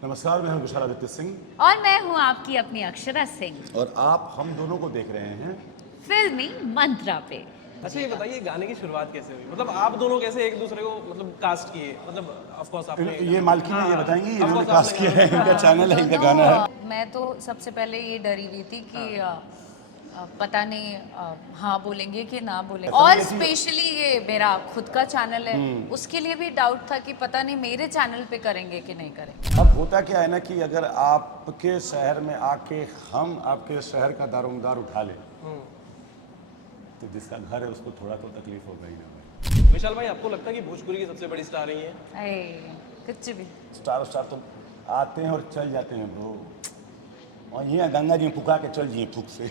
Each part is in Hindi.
नमस्कार, मैं हूं विशाल आदित्य सिंह और मैं हूँ आपकी अपनी अक्षरा सिंह और आप हम दोनों को देख रहे हैं। फिल्मी मंत्रा पे। अच्छा ये बताइए गाने की शुरुआत कैसे हुई? मतलब आप दोनों कैसे एक दूसरे को मतलब कास्ट किए? मतलब ऑफ कोर्स आपने ये मालकिन है, ये बताएंगे, of इन्होंने course कास्ट आपने किया है, इनका चैनल है, इनका गाना है। मैं तो सबसे पहले ये डरी हुई थी कि पता नहीं हाँ बोलेंगे कि ना बोलेंगे, और स्पेशली ये मेरा खुद का चैनल है, उसके लिए भी डाउट था कि पता नहीं मेरे चैनल पे करेंगे कि नहीं करेंगे। अब होता क्या है ना कि अगर आपके शहर में आके हम आपके शहर का दारोमदार उठा लें तो जिसका घर है उसको थोड़ा तो तकलीफ होगा ही ना। विशाल भाई, आपको लगता है कि भोजपुरी की सबसे बड़ी स्टार रही है? अरे कुछ भी स्टार तो आते हैं और चल जाते हैं ब्रो, और ये गंगा जी फुका के चल जी फुक से।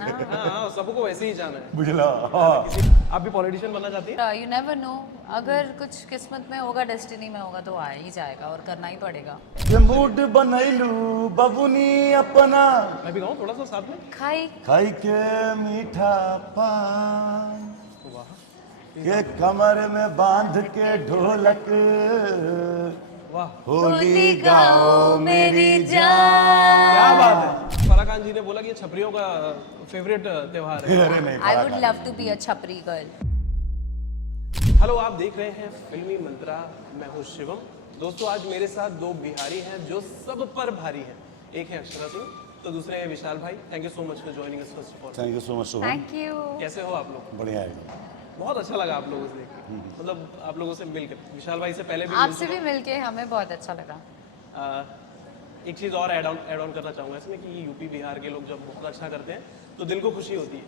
हाँ, सबको वैसे ही जाना है। बुझला। आप भी पॉलिटिशियन बनना चाहती हैं? यू नेवर नो, अगर कुछ किस्मत में होगा, डेस्टिनी में होगा तो आ ही जाएगा और करना ही पड़ेगा। ये मूड बनैलू बबुनी अपना मैं भी गाऊं थोड़ा सा साथ में? खाई खाई के मीठा पान वाह के कमर में बांध के ढोलक वाह, होली गाओ मेरी जान। क्या बात है। फराह खान जी ने बोला कि ये छपरियों का फेवरेट त्योहार है। अरे नहीं, I would love to be a छपरी गर्ल। हेलो, आप देख रहे हैं फिल्मी मंत्रा, मैं हूँ शिवम। दोस्तों, आज मेरे साथ दो बिहारी हैं जो सब पर भारी हैं। एक है अक्षरा सिंह, तो दूसरे हैं विशाल भाई। Thank you so much for joining us first of all. Thank you so much Shubham. Thank you. कैसे हो आप लोग? बढ़िया है। बहुत अच्छा लगा आप लोगों से देख के। मतलब आप लोगों से मिलकर, विशाल भाई से पहले भी आपसे भी मिलके हमें बहुत अच्छा लगा। एक चीज़ और ऐड ऑन करना चाहूँगा इसमें कि यूपी बिहार के लोग जब बहुत अच्छा करते हैं तो दिल को खुशी होती है,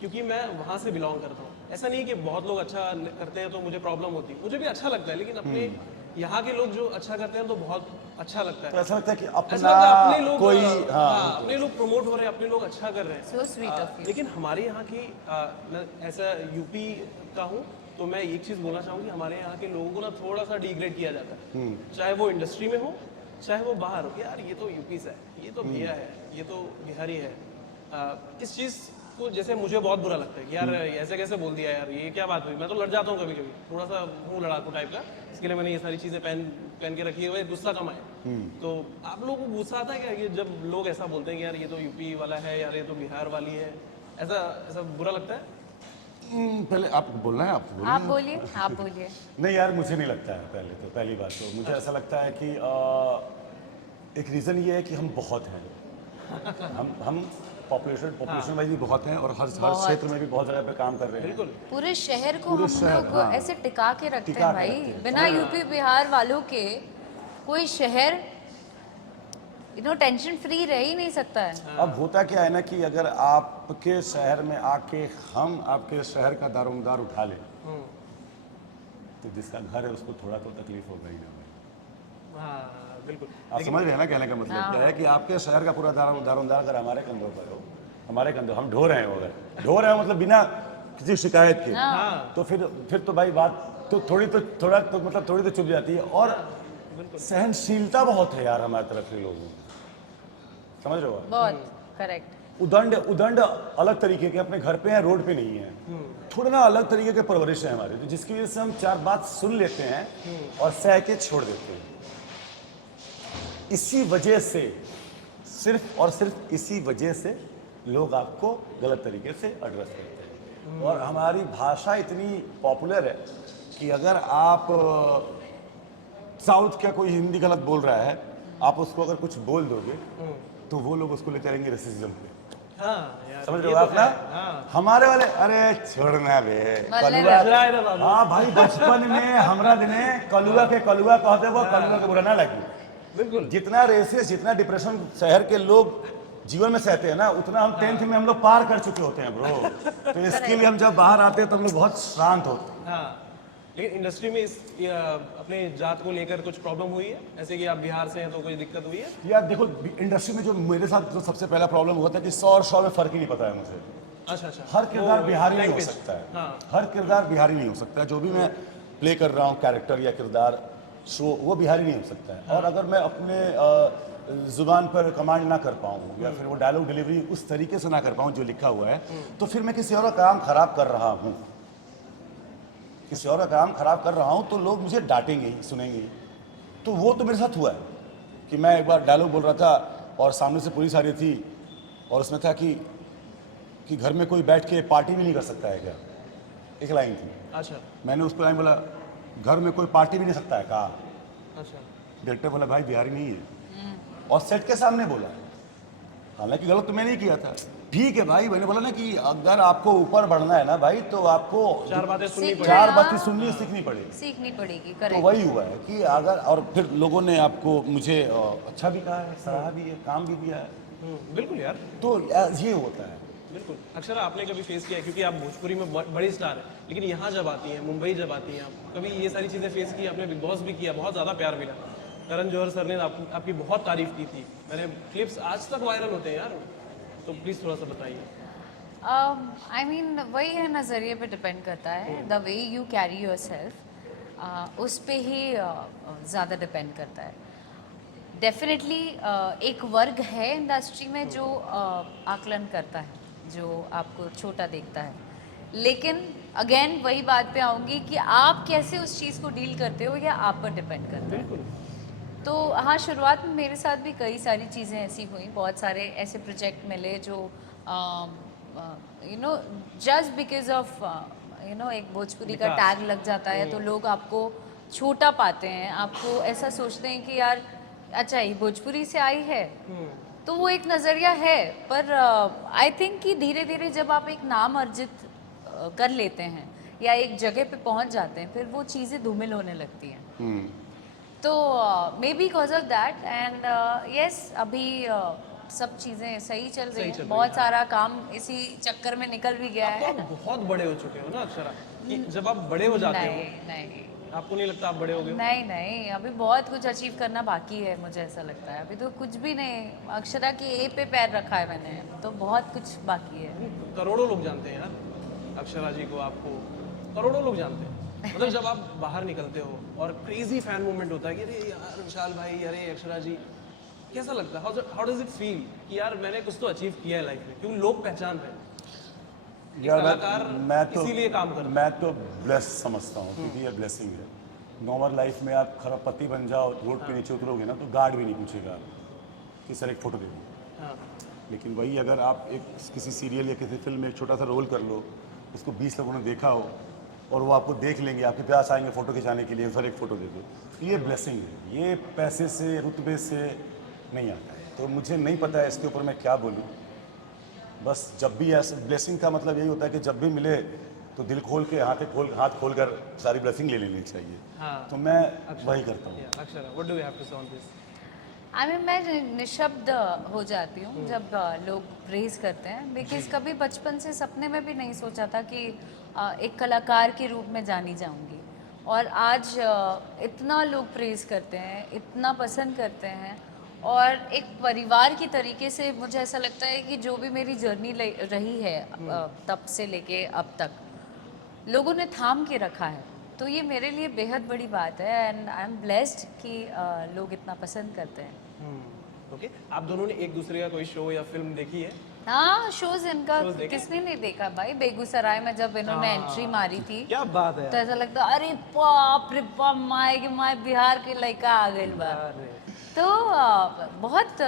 क्योंकि मैं वहाँ से बिलोंग करता हूँ। ऐसा नहीं कि बहुत लोग अच्छा करते हैं तो मुझे प्रॉब्लम होती है, मुझे भी अच्छा लगता है, लेकिन अपने यहाँ के लोग जो अच्छा करते हैं तो बहुत अच्छा लगता तो है। ऐसा लगता है कि ऐसा अपना लगता है अपने लोग कोई अपने लोग प्रमोट हो रहे हैं, अपने लोग अच्छा कर रहे हैं। So sweet of you. लेकिन हमारे यहाँ की मैं ऐसा यूपी का हूँ तो मैं एक चीज़ बोलना चाहूँगी, हमारे यहाँ के लोगों को ना थोड़ा सा डिग्रेड किया जाता है, चाहे वो इंडस्ट्री में हो चाहे वो बाहर हो। यार ये तो यूपी से है, ये तो भैया है, ये तो बिहारी है। इस चीज़ को जैसे मुझे बहुत बुरा लगता है कि यार ऐसे कैसे बोल दिया यार, ये क्या बात हुई। मैं तो लड़ जाता हूँ कभी कभी, थोड़ा सा हूँ लड़ाकू टाइप का, इसके लिए मैंने ये सारी चीज़ें पहन के रखी हुई, गुस्सा कम आए। तो आप लोगों को गुस्सा आता है क्या, ये जब लोग ऐसा बोलते हैं कि यार ये तो यूपी वाला है, यार ये तो बिहार वाली है, ऐसा ऐसा बुरा लगता है? पहले आप बोलना है, आप आप बोलिए, आप बोलिए। नहीं यार, मुझे नहीं लगता है। पहली बात तो मुझे ऐसा लगता है कि एक रीज़न ये है कि हम बहुत हैं। हम पॉपुलेशन वाइज भी बहुत हैं और हर क्षेत्र में भी बहुत जगह पे काम कर रहे हैं। बिल्कुल। पूरे शहर को पूरे हम शहर, लोग हाँ। ऐसे टिका के रखते टिका हैं के भाई। रखते हैं। बिना यूपी बिहार वालों के कोई शहर टेंशन फ्री रह ही नहीं सकता है। अब होता क्या है ना कि अगर आपके शहर में आके हम आपके शहर का दारोमदार उठा लें तो जिसका घर है उसको थोड़ा तो तकलीफ होगा ही ना। हाँ बिल्कुल। आप समझ रहे हैं ना कहने का मतलब क्या है कि आपके शहर का पूरा दारोमदार अगर हमारे कंधों पर हो, हमारे कंधों, हम ढो रहे हैं, अगर ढो रहे हैं मतलब बिना किसी शिकायत के, तो फिर तो भाई बात तो थोड़ी तो चुप जाती है। और सहनशीलता बहुत है यार हमारी तरफ के लोगों की, समझ रहे हो आप? बहुत करेक्ट। उदंड अलग तरीके के अपने घर पे हैं, रोड पे नहीं है। थोड़ा ना अलग तरीके के परवरिश है हमारी, तो जिसकी वजह से हम चार बात सुन लेते हैं और सह के छोड़ देते हैं। इसी वजह से, सिर्फ और सिर्फ इसी वजह से लोग आपको गलत तरीके से एड्रेस करते हैं। और हमारी भाषा इतनी पॉपुलर है कि अगर आप साउथ का कोई हिंदी गलत बोल रहा है, आप उसको अगर कुछ बोल दोगे तो वो लोग उसको ले चलेंगे रेसिज्म पे। हाँ यार, समझ ये रहे हो तो आप ना? है, हाँ। हमारे वाले अरे छोड़ना बे मतलब कलुआ। हाँ भाई, बचपन में हमरा दिने कलुआ के कहते, वो कलुआ के बुरा ना लगी। बिल्कुल। जितना रेसिस, जितना डिप्रेशन शहर के लोग जीवन में सहते हैं ना, उतना हम 10th में हम लोग पार कर चुके होते हैं ब्रो। तो इसके लिए हम जब बाहर आते हैं तो हम लोग बहुत शांत होते हैं। हाँ, लेकिन इंडस्ट्री में अपने जात को लेकर कुछ प्रॉब्लम हुई है, ऐसे कि आप बिहार से हैं तो कोई दिक्कत हुई है? यार देखो, इंडस्ट्री में जो मेरे साथ जो सबसे पहला प्रॉब्लम हुआ था कि 100 और 100 में फर्क ही नहीं पता है मुझे। अच्छा अच्छा। हर किरदार वो बिहारी नहीं हो language। सकता है। हाँ। हर किरदार बिहारी नहीं हो सकता है। जो भी मैं प्ले कर रहा हूँ, कैरेक्टर या किरदार शो, वो बिहारी नहीं हो सकता है। और अगर मैं अपने जुबान पर कमांड ना कर पाऊँ या फिर वो डायलॉग डिलीवरी उस तरीके से ना कर पाऊँ जो लिखा हुआ है, तो फिर मैं किसी और का काम खराब कर रहा हूँ, किसी और का काम खराब कर रहा हूँ, तो लोग मुझे डांटेंगे ही, सुनेंगे ही। तो वो तो मेरे साथ हुआ है कि मैं एक बार डायलॉग बोल रहा था और सामने से पुलिस आ रही थी और उसमें था कि घर में कोई बैठ के पार्टी भी नहीं कर सकता है क्या, एक लाइन थी। अच्छा मैंने उस पर लाइन बोला घर में कोई पार्टी भी नहीं सकता है कहा। अच्छा डायरेक्टर बोला भाई बिहारी नहीं है, और सेट के सामने बोला। हालांकि गलत तो मैंने ही किया था। ठीक है भाई, मैंने बोला ना कि अगर आपको ऊपर बढ़ना है ना भाई तो आपको चार बातें सुननी सीखना पड़ेगी। चार बातें सुननी सीखनी पड़ेगी। सीखनी पड़ेगी, तो करेक्ट। वही हुआ है कि अगर, और फिर लोगों ने आपको मुझे अच्छा भी कहा है, सराहा भी है, काम भी दिया है, बिल्कुल यार, तो ये होता है। बिल्कुल। अक्षरा, आपने कभी फेस किया है, क्योंकि आप भोजपुरी में बड़ी स्टार है, लेकिन यहाँ जब आती हैं, मुंबई जब आती हैं आप, कभी ये सारी चीज़ें फेस की? आपने बिग बॉस भी किया, बहुत ज़्यादा प्यार मिला, करण जौहर सर ने आपकी बहुत तारीफ की थी, मैंने क्लिप्स आज तक वायरल होते हैं यार, तो प्लीज़ थोड़ा सा बताइए। आई मीन वही है, नज़रिए पे डिपेंड करता है, the way you carry your self, उस पे ही ज़्यादा डिपेंड करता है। डेफिनेटली एक वर्ग है इंडस्ट्री में जो आकलन करता है, जो आपको छोटा देखता है, लेकिन अगेन वही बात पे आऊँगी कि आप कैसे उस चीज़ को डील करते हो, या आप पर डिपेंड करता है। बिल्कुल। तो हाँ, शुरुआत में मेरे साथ भी कई सारी चीज़ें ऐसी हुई, बहुत सारे ऐसे प्रोजेक्ट मिले जो you know just because of you know एक भोजपुरी का टैग लग जाता है तो लोग आपको छोटा पाते हैं, आपको ऐसा सोचते हैं कि यार अच्छा ये भोजपुरी से आई है, तो वो एक नज़रिया है। पर आई थिंक कि धीरे धीरे जब आप एक नाम अर्जित कर लेते हैं या एक जगह पे पहुंच जाते हैं, फिर वो चीज़ें धूमिल होने लगती हैं। तो may be because of that, and yes अभी सब चीज़ें सही चल रही हैं, बहुत सारा काम इसी चक्कर में निकल भी गया तो है। आप बहुत बड़े हो चुके हो ना अक्षरा, कि जब आप बड़े हो जाते हो, नहीं नहीं आपको नहीं लगता आप बड़े हो गए हो? नहीं नहीं, अभी बहुत कुछ अचीव करना बाकी है, मुझे ऐसा लगता है। अभी तो कुछ भी नहीं, अक्षरा की ए पे पैर रखा है मैंने, तो बहुत कुछ बाकी है। करोड़ों लोग जानते हैं यार अक्षरा जी को, आपको करोड़ों लोग जानते हैं। मतलब जब आप बाहर निकलते हो और क्रेजी फैन मूवमेंट होता है कि अरे यार विशाल भाई, अरे अक्षरा जी, कैसा लगता है? हाउ डज इट फील कि यार मैंने कुछ तो अचीव किया है लाइफ में, क्योंकि लोग पहचान रहे हैं। यार कलाकार इसीलिए काम करता है। मैं तो ब्लेस समझता हूँ, क्योंकि ये ब्लेसिंग है। नॉर्मल लाइफ में आप खरबपति बन जाओ, रोड पे नीचे उतरोगे ना तो गार्ड भी नहीं पूछेगा कि सर एक फ़ोटो दे दो। हाँ, लेकिन वही अगर आप एक किसी सीरियल या किसी फिल्म में एक छोटा सा रोल कर लो, उसको 20 लोगों ने देखा हो और वो आपको देख लेंगे, आपके पास आएंगे फ़ोटो खिंचाने के लिए, सर एक फ़ोटो दे दो, तो ये ब्लेसिंग है। ये पैसे से, रुतबे से नहीं आता है। तो मुझे नहीं पता है इसके ऊपर मैं क्या बोलूँ। बस जब भी ऐसे ब्लेसिंग का मतलब यही होता है कि जब भी मिले तो दिल खोल के, हाथ खोल कर सारी ब्लेसिंग ले लेनी चाहिए। हाँ। तो मैं वही करता हूँ। Akshara, what do you have to say on this? I mean मैं निशब्द हो जाती हूँ जब लोग प्रेज करते हैं, बिकॉज कभी बचपन से सपने में भी नहीं सोचा था कि एक कलाकार के रूप में जानी जाऊँगी, और आज इतना लोग प्रेज करते हैं, इतना पसंद करते हैं, और एक परिवार की तरीके से मुझे ऐसा लगता है कि जो भी मेरी जर्नी रही है तब से लेके अब तक लोगों ने थाम के रखा है, तो ये मेरे लिए बेहद बड़ी बात है, एंड आई एम ब्लेस्ड कि लोग इतना पसंद करते हैं। ओके, आप दोनों ने एक दूसरे का कोई शो या फिल्म देखी है? हाँ, शोज इनका Shows देखे? किसने नहीं देखा भाई। बेगूसराय में जब इन्होंने एंट्री मारी थी क्या बात है तो ऐसा लगता अरे बाप रे बाप, माए के माए बिहार के लड़का आ गए बा। तो बहुत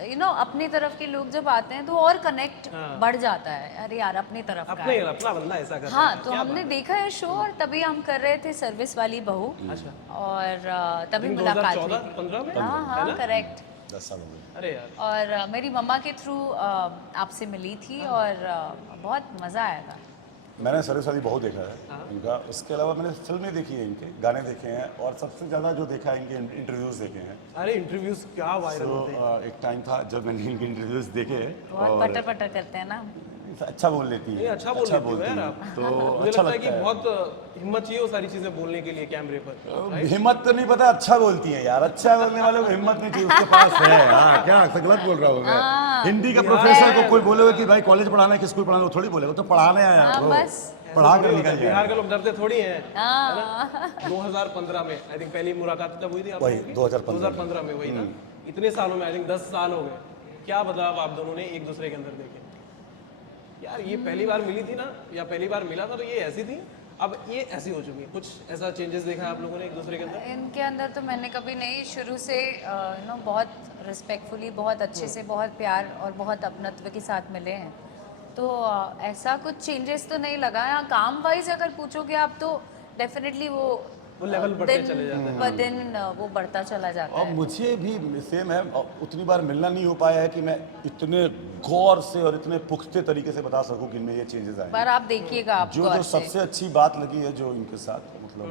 यू नो अपनी तरफ के लोग जब आते हैं तो और कनेक्ट बढ़ जाता है, अरे यार अपनी तरफ का अपने है। अपना बंदा ऐसा कर हाँ, तो हमने देखा है शो, और तभी हम कर रहे थे सर्विस वाली बहू, अच्छा, और तभी मुलाकात हुई 2014-15 में? थी। हाँ हाँ, करेक्ट। 10 साल हो गए। अरे यार, और मेरी मम्मा के थ्रू आपसे मिली थी, और बहुत मज़ा आया था। मैंने सरस्वती बहुत देखा है इनका, उसके अलावा मैंने फिल्में देखी है, इनके गाने देखे हैं, और सबसे ज़्यादा जो देखा है इनके इंटरव्यूज़ देखे हैं। अरे इंटरव्यूज क्या वायरल तो होते हैं। एक टाइम था जब मैंने इनके इंटरव्यूज़ देखे, बहुत और पटर पटर करते हैं ना। अच्छा बोल लेती है, ये अच्छा बोल लेती हो बोलती यार है, आप। तो मुझे अच्छा लगता है कि लगता है। बहुत हिम्मत चाहिए वो सारी चीजें बोलने के लिए कैमरे पर, right? हिम्मत तो नहीं पता, अच्छा बोलती है यार। अच्छा बोलने वाले को हिम्मत नहीं चाहिए, उसके पास है। हाँ, क्या गलत बोल रहा हूँ मैं? हिंदी का प्रोफेसर को कोई बोलेगा कि भाई कॉलेज पढ़ाना है कि स्कूल पढ़ाना है, वो थोड़ी बोलेगा, तो पढ़ाने आया हाँ, वो, बस। पढ़ा थोड़ी कर होता है, निकल बिहार जाए। के लोग डरते थोड़ी हैं। हाँ। 2015 में आई थिंक पहली मुलाकात तब हुई थी आप वही, लोगों की? 2015 में वही ना। इतने सालों में आई थिंक 10 साल हो गए, क्या बदलाव आप दोनों ने एक दूसरे के अंदर देखे? यार ये पहली बार मिली थी ना, या पहली बार मिला था तो ये ऐसी थी, अब ये ऐसी हो चुकी है, कुछ ऐसा चेंजेस देखा है आप लोगों ने एक दूसरे के अंदर? इनके अंदर तो मैंने कभी नहीं, शुरू से बहुत रिस्पेक्टफुली, बहुत अच्छे से, बहुत प्यार और बहुत अपनत्व के साथ मिले हैं। तो ऐसा कुछ चेंजेस तो नहीं लगा। हाँ, काम वाइज अगर पूछोगे आप तो डेफिनेटली वो लेवल बढ़ते चले जाते हैं। ब दिन वो बढ़ता चला जाता और है। मुझे भी सेम है, और उतनी बार मिलना नहीं हो पाया है कि मैं इतने गौर से और इतने पुख्ते तरीके से बता सकूं कि इनमें ये चेंजेस आए। पर आप देखिएगा, आप जो गौर जो से। सबसे अच्छी बात लगी है जो इनके साथ, मतलब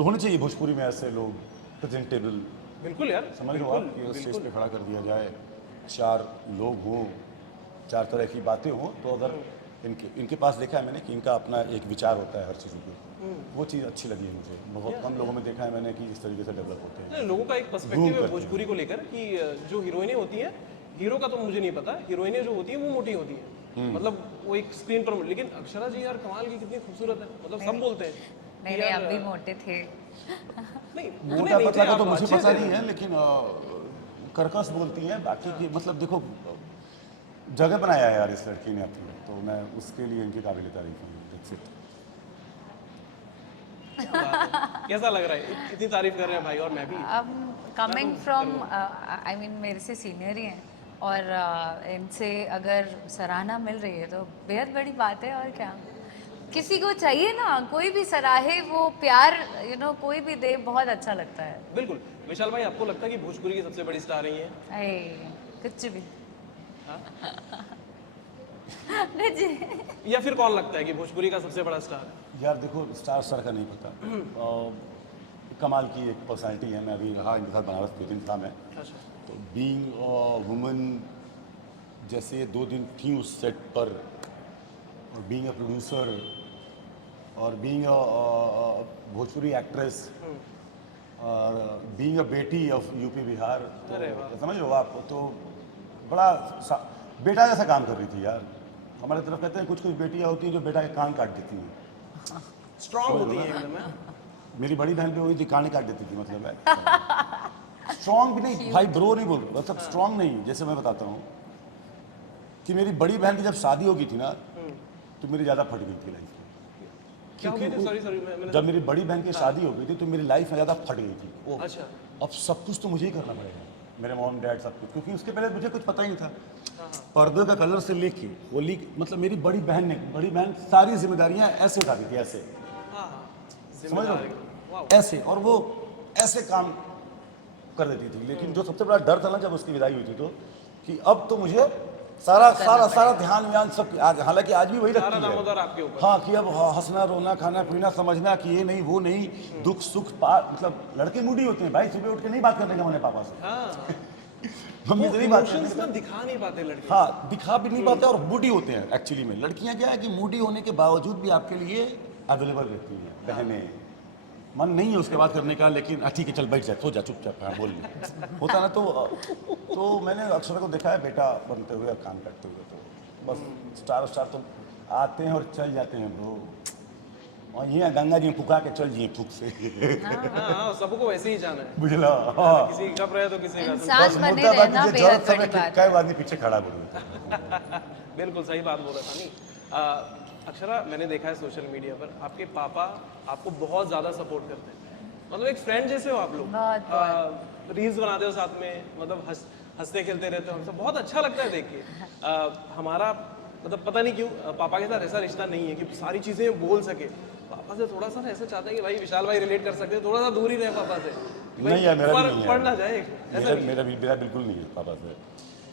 होने चाहिए भोजपुरी में ऐसे लोग प्रेजेंटेबल, बिल्कुल यार, समझ लो आप, कि स्टेज पे खड़ा कर दिया जाए, 4 लोग हों, 4 तरह की बातें हों, तो अगर इनके पास देखा है मैंने कि इनका अपना एक विचार होता है हर चीज़ों पे, वो चीज़ अच्छी लगी है मुझे। बहुत कम लोगों में देखा है मैंने कि इस तरीके से डेवलप होते हैं। नहीं, लोगों का एक पर्सपेक्टिव है भोजपुरी को लेकर कि जो हीरोइनें होती हैं, हीरो का तो मुझे नहीं पता, हीरोइनें जो होती हैं वो मोटी होती हैं, मतलब वो एक स्क्रीन पर, लेकिन अक्षरा जी यार कमाल की, कितनी खूबसूरत है, मतलब सब बोलते हैं कि मेरे यार, अब भी मोटे थे। नहीं मोटा नहीं पतला थे का तो आप, मुझे अच्छे पता थे। नहीं है, लेकिन कर्कश बोलती हैं बाकी की, मतलब देखो जगह बनाया है यार इस लड़की ने अपनी, तो मैं उसके लिए इनकी काबिल तारीफ हूँ। That's it। कैसा लग रहा है, इतनी तारीफ कर रहे हैं भाई, और मैं भी। अब कमिंग फ्रॉम, आई मीन मेरे से सीनियर ही हैं, और इनसे अगर सराहना मिल रही है तो बेहद बड़ी बात है। और क्या, किसी को चाहिए ना, कोई भी सराहे, वो प्यार कोई भी दे, बहुत अच्छा लगता है। बिल्कुल। विशाल भाई, आपको लगता है कि भोजपुरी की सबसे बड़ी स्टार रही है? अरे कुछ भी। या फिर कौन लगता है कि भोजपुरी का सबसे बड़ा स्टार है? यार देखो, स्टार का नहीं पता, कमाल की एक पर्सनैलिटी है। मैं अभी रहा इनके साथ बनारस 2 दिन था मैं, अच्छा। तो बीइंग वुमन, जैसे ये 2 दिन थी उस सेट पर, और बीइंग अ प्रोड्यूसर, और बीइंग अ भोजपुरी एक्ट्रेस, और बीइंग अ बेटी ऑफ यूपी बिहार, तो समझ लो आप, तो बड़ा बेटा जैसा काम कर रही थी यार। हमारे तरफ कहते हैं कुछ कुछ बेटियां होती हैं जो बेटा के कान काट देती हैं। स्ट्रांग होती है एकदम, है? मेरी बड़ी बहन भी वही थी, कान ही काट देती थी, मतलब है स्ट्रांग भी नहीं भाई, ब्रो नहीं बोल रहा, मतलब स्ट्रांग नहीं। जैसे मैं बताता हूँ कि मेरी बड़ी बहन की जब शादी हो गई थी ना, तो मेरी ज़्यादा फट गई थी लाइफ में। क्या हो गई थी? सॉरी मैंने, जब मेरी बड़ी बहन की शादी हो गई थी तो मेरी लाइफ में ज़्यादा फट गई थी। ओ, अच्छा। अब सब कुछ तो मुझे ही करना पड़ेगा, मेरे मॉम डैड सब कुछ, क्योंकि उसके पहले मुझे कुछ पता ही नहीं था। पर्दे का कलर से लेके होली, मतलब मेरी बड़ी बहन सारी जिम्मेदारियां ऐसे उठाती थी, ऐसे, हाँ, समझ लो, वाह। ऐसे, और वो ऐसे काम कर देती थी। लेकिन जो सबसे बड़ा डर था ना जब उसकी विदाई हुई थी, तो कि अब तो मुझे सारा ध्यान व्यान सब, आज हालांकि आज भी वही सारा रखती है, दामोदर आपके ऊपर। हाँ, कि अब हंसना रोना खाना पीना समझना कि ये नहीं वो नहीं, दुख सुख मतलब लड़के मूडी होते हैं भाई, सुबह उठ के नहीं बात करने का मम्मी पापा से, हाँ, मम्मी से नहीं बात करने इमोशंस का। ना दिखा नहीं पाते लड़के। हाँ, दिखा भी नहीं पाते और मूडी होते हैं एक्चुअली में। लड़कियां क्या है कि मूडी होने के बावजूद भी आपके लिए अवेलेबल रहती हैं, बहनें, मन नहीं है उसके बात करने का, लेकिन ठीक है चल बैठ जा, सो जा चुपचाप, हाँ बोल ले, होता ना। तो मैंने अक्षरा को देखा है बेटा बनते हुए और काम करते हुए, तो बस स्टार तो आते हैं और चल जाते हैं ब्रो, और ये गंगा जी फुका के चल जिए फुक से हाँ, सबको वैसे ही जाना है, बुझला, हाँ। किसी का कप रहे तो किसी का इंसान बस बने मुद्दा बाकी रहना जो बेहद जरूरत बड़ी समय बात कई है। आदमी पीछे खड़ा बोलूँ। बिल्कुल सही बात बोला था। अक्षरा, मैंने देखा है सोशल मीडिया पर आपके पापा आपको बहुत ज़्यादा सपोर्ट करते हैं, मतलब एक फ्रेंड जैसे हो आप लोग, रील्स बनाते हो साथ में, मतलब हंसते खेलते रहते हो, हमसे बहुत अच्छा लगता है देख के। हमारा मतलब पता नहीं क्यों पापा के साथ ऐसा रिश्ता नहीं है कि सारी चीज़ें बोल सके। पापा से थोड़ा सा ऐसा चाहते हैं कि भाई विशाल भाई रिलेट कर सकते हैं, थोड़ा सा दूर ही रहे पापा से, नहीं यार, मेरा भी नहीं है, पढ़ ना जाए ऐसा। मेरा बिल्कुल नहीं है पापा से।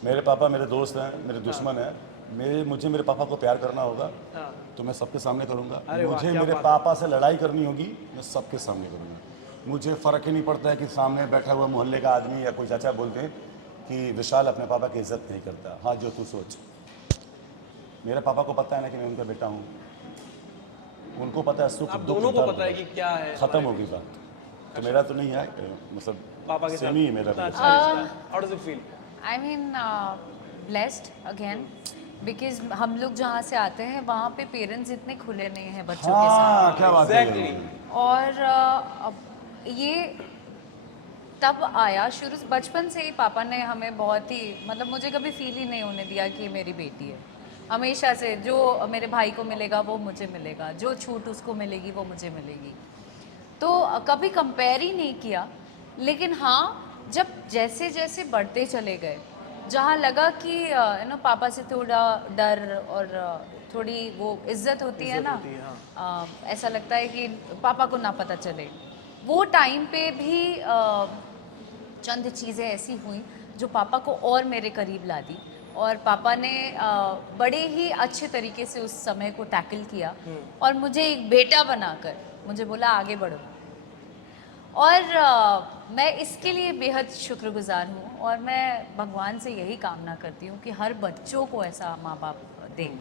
मेरे पापा मेरे दोस्त हैं, मेरे दुश्मन हैं। मुझे मेरे पापा को प्यार करना होगा तो मैं सबके सामने करूंगा, मुझे मेरे पापा से लड़ाई करनी होगी मैं सबके सामने करूंगा। मुझे फ़र्क ही नहीं पड़ता है कि सामने बैठा हुआ मोहल्ले का आदमी या कोई चाचा बोलते हैं कि विशाल अपने पापा की इज्जत नहीं करता। हाँ, जो तू सोच, मेरे पापा को पता है ना कि मैं उनका बेटा हूँ, उनको पता है सुख दुख, दोनों को पता है कि क्या है, खत्म होगी बात। तो मेरा तो नहीं है, मतलब पापा के सेम ही है मेरा। How does it feel? I mean blessed again, because हम लोग जहाँ से आते हैं वहाँ पे पेरेंट्स इतने खुले नहीं हैं बच्चों के साथ। हाँ, क्या बात है। और ये तब आया शुरू बचपन से ही पापा ने हमें बहुत ही, मतलब मुझे कभी फील ही नहीं होने दिया कि ये मेरी बेटी है। हमेशा से जो मेरे भाई को मिलेगा वो मुझे मिलेगा, जो छूट उसको मिलेगी वो मुझे मिलेगी। तो कभी कंपेयर ही नहीं किया। लेकिन हाँ, जब जैसे जैसे बढ़ते चले गए, जहाँ लगा कि पापा से थोड़ा डर और थोड़ी वो इज्जत होती है ना, ऐसा लगता है कि पापा को ना पता चले, वो टाइम पे भी चंद चीज़ें ऐसी हुई जो पापा को और मेरे करीब ला दी, और पापा ने बड़े ही अच्छे तरीके से उस समय को टैकल किया और मुझे एक बेटा बनाकर मुझे बोला आगे बढ़ो। और मैं इसके लिए बेहद शुक्रगुजार हूँ, और मैं भगवान से यही कामना करती हूँ कि हर बच्चों को ऐसा माँ बाप दें।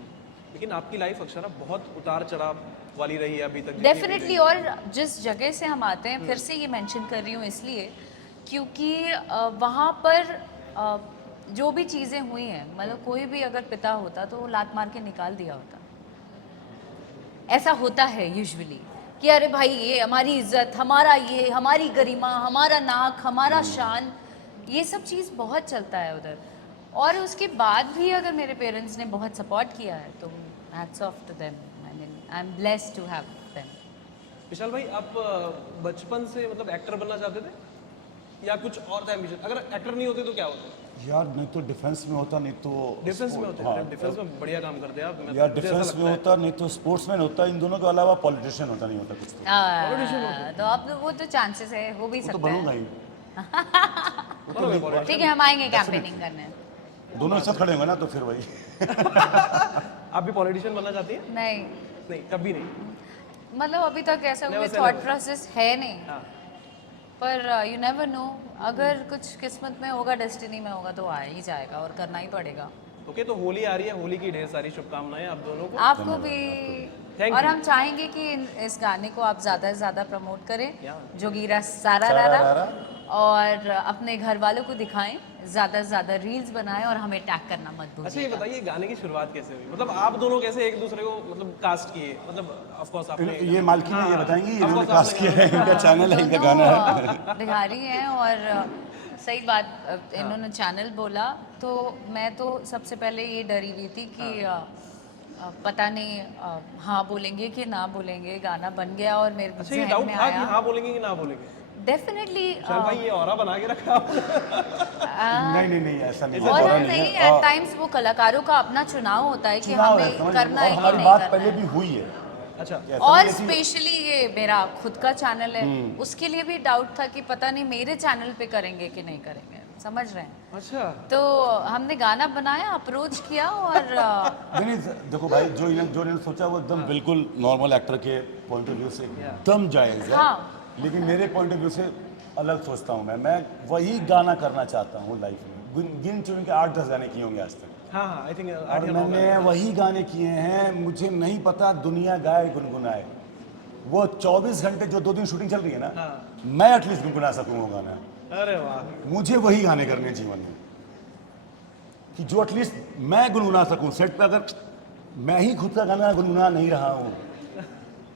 लेकिन आपकी लाइफ अक्षरा बहुत उतार चढ़ाव वाली रही है अभी तक। डेफिनेटली, और जिस जगह से हम आते हैं, फिर से ये मेंशन कर रही हूँ इसलिए क्योंकि वहाँ पर जो भी चीज़ें हुई हैं, मतलब कोई भी अगर पिता होता तो वो लात मार के निकाल दिया होता। ऐसा होता है यूजुअली कि अरे भाई ये हमारी इज्जत, हमारा ये, हमारी गरिमा, हमारा नाक, हमारा शान, ये सब चीज़ बहुत चलता है उधर। और उसके बाद भी अगर मेरे पेरेंट्स ने बहुत सपोर्ट किया है तो hats off to them. I mean I am blessed to have them. Vishal भाई, आप बचपन से मतलब एक्टर बनना चाहते थे या कुछ और था एम्बिशन? अगर एक्टर नहीं होते तो क्या होता? यार नहीं तो डिफेंस में होता, नहीं तो डिफेंस में होते हैं। डिफेंस में बढ़िया काम करते हैं आप। यार डिफेंस में होता, नहीं तो स्पोर्ट्समैन होता, इन दोनों के अलावा पॉलिटिशियन होता, नहीं होता कुछ तो अब वो तो चांसेस है, हो भी तो सकता बनूंगा है। ही। ठीक है, हम आएंगे कैंपेनिंग करने। दोनों एक साथ खड़े होंगे ना तो फिर वही। आप भी पॉलिटिशियन बनना चाहती हैं? नहीं, नहीं, कभी नहीं। मतलब अभी तक ऐसा कोई Never say thought never. Process है नहीं, हाँ। पर यू नेवर नो, अगर कुछ किस्मत में होगा, डेस्टिनी में होगा तो आ ही जाएगा और करना ही पड़ेगा। ओके, तो होली आ रही है, होली की ढेर सारी शुभकामनाएं आप दोनों को। आपको भी। Thank और you. हम चाहेंगे कि इस गाने को आप ज़्यादा से ज़्यादा प्रमोट करें, Yeah. जोगीरा सारा रारा, और अपने घर वालों को दिखाएं, ज़्यादा से ज़्यादा रील्स बनाएं और हमें टैग करना मत अच्छा, ये भूलिएगा। बताइए गाने की शुरुआत कैसे हुई? मतलब आप दोनों कैसे एक दूसरे को मतलब कास्ट किए? मतलब ऑफ कोर्स आपने ये मालकिन है, ये बताएंगी, Of इन्होंने course कास्ट आपने किया है, इनका चैनल है, इनका गाना है। दोनों बिहारी हैं, और सही बात, इन्होंने चैनल बोला तो मैं तो सबसे पहले ये डरी हुई थी कि पता नहीं हाँ बोलेंगे कि ना बोलेंगे। गाना बन गया और मेरे अच्छा, ये ज़हन डाउट में था कि आया हाँ बोलेंगे कि ना बोलेंगे? डेफिनेटली। चल भाई, ये ऑरा बना के रखा आपने। नहीं ऐसा नहीं है, और बुरा नहीं, है। एट टाइम्स वो कलाकारों का अपना चुनाव होता है कि चुनाव है, हमें समझ करना लो, है और कि हमारी नहीं बात करना पहले है। भी हुई है। अच्छा, ऐसा और नहीं है कि- स्पेशली ये मेरा खुद का चैनल है, उसके लिए भी डाउट था कि पता नहीं मेरे चैनल पे करेंगे कि नहीं करेंगे, समझ रहे हैं। अच्छा। तो हमने गाना बनाया, अप्रोच किया, और नहीं देखो भाई, जो इन्होंने सोचा वो एकदम बिल्कुल नॉर्मल एक्टर के पॉइंट ऑफ व्यू से एकदम जायज़ है। हाँ। लेकिन मेरे पॉइंट ऑफ व्यू से अलग सोचता हूँ। मैं वही गाना करना चाहता हूँ लाइफ में। गिन चुन के 8-10 गाने किए होंगे आज तक, हाँ हाँ, आई थिंक और मैंने वही गाने किए हैं। मुझे नहीं पता दुनिया गाए गुनगुनाए, वो 24 घंटे जो 2 दिन शूटिंग चल रही है ना, मैं एटलीस्ट गुनगुना सकूँ वो गाना। अरे वाह, मुझे वही गाने करने जीवन में कि जो एटलीस्ट मैं गुनगुना सकूं। सेट पे अगर मैं ही खुद का गाना गुनगुना नहीं रहा हूं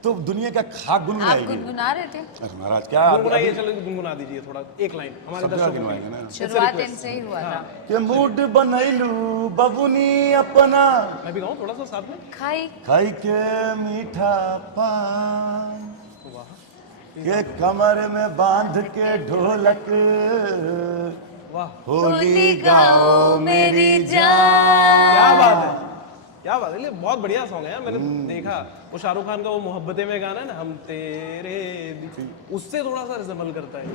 तो दुनिया का खाक आप गुनगुनाएगी। गुनगुना रहे थे। अरे महाराज क्या गुनगुनाइए, चलो गुनगुना दीजिए थोड़ा, एक लाइन हमारे सब जगह दर्शकों के गुनगुनाएंगे लिए। ना शुरुआत इनसे ही हुआ था। कि मूड बनैलू बबुनी अपना, मैं भी गाऊं थोड़ा सा साथ में? खाई खाई के मीठा पान, वाह के कमर में बांध के ढोलक, वाह, होली गाओ मेरी जान। क्या बात है, क्या बात है। ये बहुत बढ़िया सॉन्ग है यार। मैंने देखा वो शाहरुख खान का वो मोहब्बतें में गाना है ना, हम तेरे उससे थोड़ा सा रिजेंबल करता है।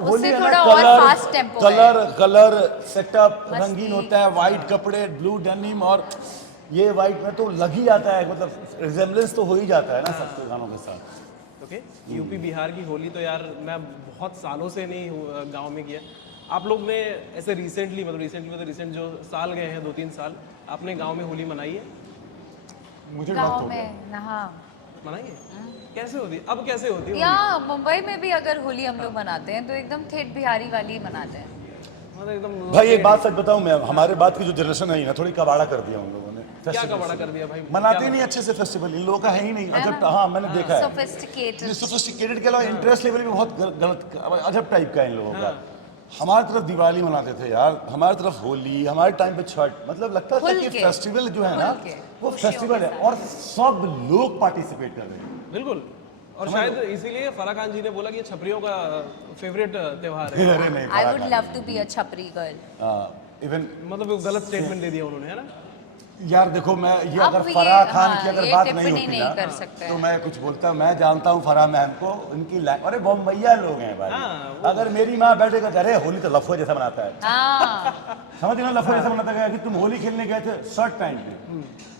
होली उससे है ना, थोड़ा और फास्ट टेम्पो है। कलर सेटअप मस्ती। रंगीन होता है, वाइट कपड़े, ब्लू डेनिम, और ये वाइट में तो लग ही जाता है, मतलब रिजेम्बलेंस तो हो ही जाता है ना सबके गानों के साथ। ओके, यूपी बिहार की होली तो यार मैं बहुत सालों से नहीं गांव में किया। आप लोग ने ऐसे रिसेंटली मतलब रिसेंट जो साल गए हैं 2-3 साल, आपने गांव में होली मनाई है? मुझे गाँव वक्त हो गया। में नहा मनाई है? कैसे होती है अब, कैसे होती है या मुंबई में भी अगर होली हम लोग मनाते हैं तो एकदम ठेठ बिहारी वाली ही मनाते हैं। मतलब एकदम भाई एक बात सच बताऊं मैं, हमारे बाद की जो जनरेशन है ना, थोड़ी कबाड़ा कर दिया उन लोगों ने। क्या फेस्टिवल कबाड़ा से। कर दिया भाई? मनाते ही नहीं अच्छे से फेस्टिवल, इन लोगों का है ही नहीं। अजब, हाँ मैंने देखा है। सोफिस्टिकेटेड। सोफिस्टिकेटेड के अलावा इंटरेस्ट लेवल भी बहुत गलत अजब टाइप का है इन लोगों का। हमारी तरफ दिवाली मनाते थे यार, हमारी तरफ होली, हमारे टाइम पे छठ, मतलब लगता था खुल कि के। फेस्टिवल जो है ना खुल के, वो खुशियों फेस्टिवल के है और सब लोग पार्टिसिपेट कर रहे हैं। बिल्कुल। और शायद इसीलिए फराह खान जी ने बोला कि ये छपरियों का फेवरेट त्योहार है। अरे नहीं, I would love to be a छपरी गर्ल। इवन मतलब वो गलत स्टेटमेंट दे दिया उन्होंने, है ना? यार देखो, मैं ये अब अगर ये- फराह खान हाँ, की अगर ये बात टिप्पणी नहीं होती नहीं ना कर सकते तो हैं। मैं कुछ बोलता। मैं जानता हूँ फराह मैम को, उनकी अरे बम्बैया लोग हैं भाई। हाँ, अगर मेरी माँ बैठेगा अरे होली तो लफो जैसा मनाता है, हाँ, समझ ना, लफो जैसा मनाता है कि तुम होली खेलने गए थे शर्ट पहन के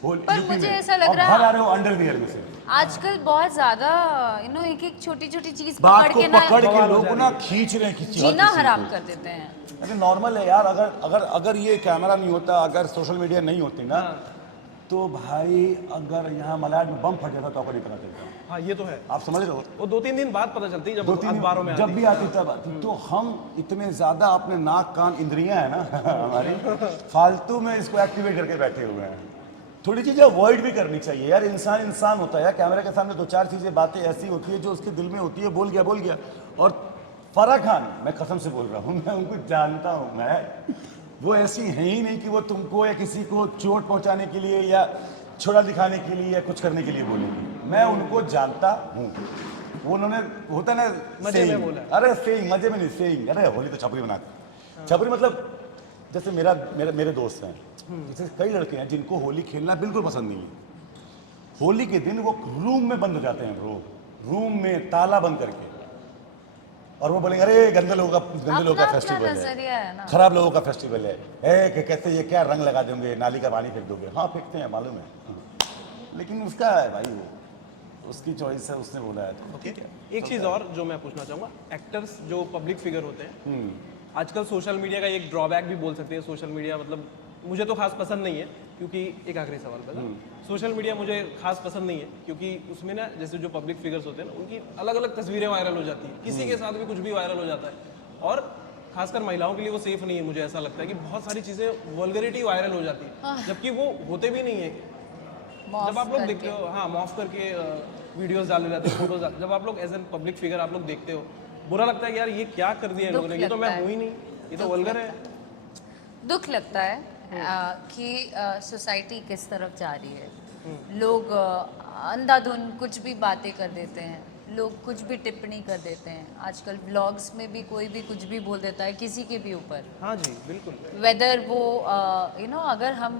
होली पर यूपी मुझे में, ऐसा लग और रहा है- घर आ रहे हो अंडरवियर में से। आजकल बहुत ज्यादा एक एक छोटी छोटी चीज बात पकड़ को के ना पकड़ के बवाल हो लोग जा ना खींच रहे हैं किसी हर जीना किसी हराम को। कर देते हैं। अरे नॉर्मल है यार, अगर ये कैमरा नहीं होता, अगर सोशल मीडिया नहीं होती ना तो भाई अगर यहाँ मलाड में बम फट जाता तो आपको नहीं पता चलता। हाँ, ये तो है। आप समझ रहे हो? वो 2-3 दिन बाद पता चलती है जब 2-3 अखबारों में जब आती भी है। आती तब आती। तो हम इतने ज्यादा अपने नाक कान इंद्रियां है ना हमारी, फालतू में इसको एक्टिवेट करके बैठे हुए हैं। थोड़ी चीजें अवॉइड भी करनी चाहिए यार। इंसान होता है यार, कैमरे के सामने दो चार चीजें बातें ऐसी होती है जो उसके दिल में होती है, बोल गया। और फराह खान, मैं कसम से बोल रहा हूँ, मैं उनको जानता हूँ। मैं वो ऐसी है ही नहीं कि वो तुमको या किसी को चोट पहुंचाने के लिए या छोड़ा दिखाने के लिए या कुछ करने के लिए बोलेंगे। मैं उनको जानता हूँ। वो उन्होंने होता ना मजे में saying, बोला। अरे सेइंग, मजे में नहीं, सेइंग अरे होली तो छपरी बनाते। छपरी मतलब जैसे मेरे दोस्त हैं, जैसे कई लड़के हैं जिनको होली खेलना बिल्कुल पसंद नहीं है। होली के दिन वो रूम में बंद हो जाते हैं, रूम में ताला बंद करके, और वो बोलेंगे अरे गंदे लोगों का अपना फेस्टिवल नजरिया है ना। है, खराब लोगों का फेस्टिवल है, कैसे ये क्या रंग लगा देंगे, नाली का पानी फेंक दोगे। हाँ फेंकते हैं, मालूम है, लेकिन उसका है भाई, वो उसकी चॉइस है, उसने बोला है तो ठीक है। एक चीज और जो मैं पूछना चाहूंगा, एक्टर्स जो पब्लिक फिगर होते हैं आजकल सोशल मीडिया का एक ड्रॉबैक भी बोल सकते हैं। सोशल मीडिया मतलब मुझे तो खास पसंद नहीं है, क्योंकि एक आखिरी सवाल पहला, सोशल मीडिया मुझे खास पसंद नहीं है क्योंकि उसमें ना जैसे जो पब्लिक फिगर्स होते हैं ना उनकी अलग अलग तस्वीरें वायरल हो जाती है, किसी के साथ भी कुछ भी वायरल हो जाता है। और खासकर महिलाओं के लिए वो सेफ नहीं है। मुझे ऐसा लगता है कि बहुत सारी चीजें वल्गरिटी वायरल हो जाती है जबकि वो होते भी नहीं है। जब आप लोग देखते हो, हाँ, मॉफ करके वीडियोस डाले जाते हैं, फोटोज, जब आप लोग एज एन पब्लिक फिगर आप लोग देखते हो, बुरा लगता है कि यार ये क्या कर दिया इन लोगों ने, ये तो मैं हूँ ही नहीं, ये तो वल्गर है। दुख लगता है कि सोसाइटी किस तरफ जा रही है। लोग अंधाधुन कुछ भी बातें कर देते हैं, लोग कुछ भी टिप्पणी कर देते हैं। आजकल व्लॉग्स में भी कोई भी कुछ भी बोल देता है किसी के भी ऊपर। हाँ जी, बिल्कुल। वेदर वो अगर हम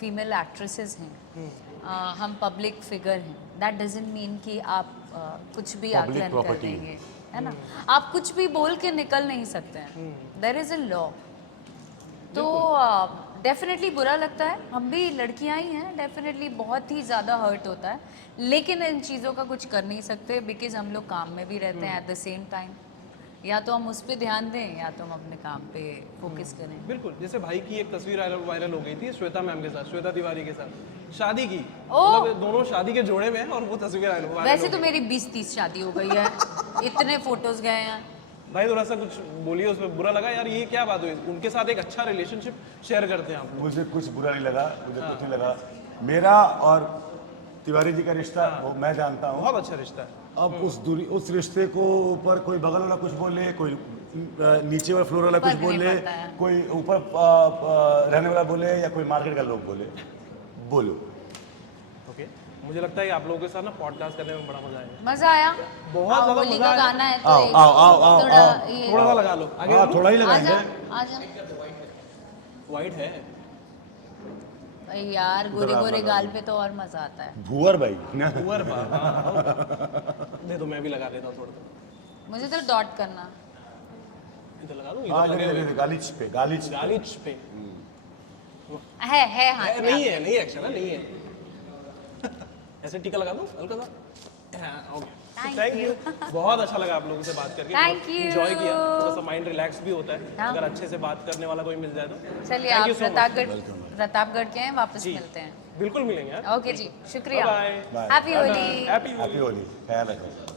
फीमेल एक्ट्रेसेस हैं, हम पब्लिक फिगर हैं, दैट डजंट मीन कि आप कुछ भी Public आकलन कर property। देंगे, है ना। आप कुछ भी बोल के निकल नहीं सकते हैं, देयर इज अ लॉ। तो डेफिनेटली बुरा लगता है, हम भी लड़कियां ही हैं, डेफिनेटली बहुत ही ज़्यादा हर्ट होता है, लेकिन इन चीज़ों का कुछ कर नहीं सकते बिकॉज हम लोग काम में भी रहते हैं एट द सेम टाइम। या तो हम उस पर ध्यान दें या तो हम अपने काम पे फोकस करें। बिल्कुल, जैसे भाई की एक तस्वीर वायरल हो गई थी श्वेता मैम के साथ, श्वेता तिवारी के साथ, शादी की। ओह! मतलब दोनों शादी के जोड़े में हैं और वो तस्वीर वायरल वैसे हो तो गई। मेरी 20-30 शादी हो गई है, इतने फोटोज गए हैं। भाई थोड़ा सा कुछ बोलिए, उसमें बुरा लगा यार, ये क्या बात हुई? उनके साथ एक अच्छा रिलेशनशिप शेयर करते हैं आप लोग। मुझे कुछ बुरा नहीं लगा, मुझे कुछ नहीं लगा। मेरा और तिवारी जी का रिश्ता वो मैं जानता हूँ। बहुत अच्छा रिश्ता है। अब उस रिश्ते को ऊपर कोई बगल वाला कुछ बोले, कोई नीचे वाला फ्लोर वाला कुछ फर्क नहीं बोले, पड़ता है। कोई ऊपर रहने वाला बोले या कोई मार्केट का लोग बोले, बोलो। ओके, मुझे लगता है कि आप लोगों के साथ ना पॉडकास्ट करने में बड़ा मजा आएगा। मजा आया। बहुत ज्यादा होली मजा का आया। गाना है तो आओ, एक आओ, आओ, आओ, थोड़ा आओ। ये थोड़ा सा लगा लो आगे। हाँ, थोड़ा ही आजा लगाएंगे। आजा। वाइट है भाई यार गोरे गोरे गाल पे तो और मजा आता है। भूअर भाई ना। पुअर दे दो, मैं भी लगा देता हूँ थोड़ा सा। मुझे तो डॉट करना। इधर लगा दूँ, हाँ, इधर लगे हुए। गालिच पे गालिच पे। गालिच पे है हाथ में। नहीं है, नहीं एक्शन है, नहीं है। ऐसे टीका लगा दूँ हल्का सा। हाँ, ओके, थैंक यू। बहुत अच्छा लगा आप लोगों से बात करके। Thank you। एंजॉय किया, थोड़ा सा माइंड रिलैक्स भी होता है हाँ। अगर अच्छे से बात करने वाला कोई मिल जाए तो। चलिए Thank आप you so much। प्रतापगढ़ के हैं, वापस जी। मिलते हैं। बिल्कुल मिलेंगे यार। ओके जी, शुक्रिया। Bye bye. Happy Holi. Happy happy Holi, ख्याल रखो।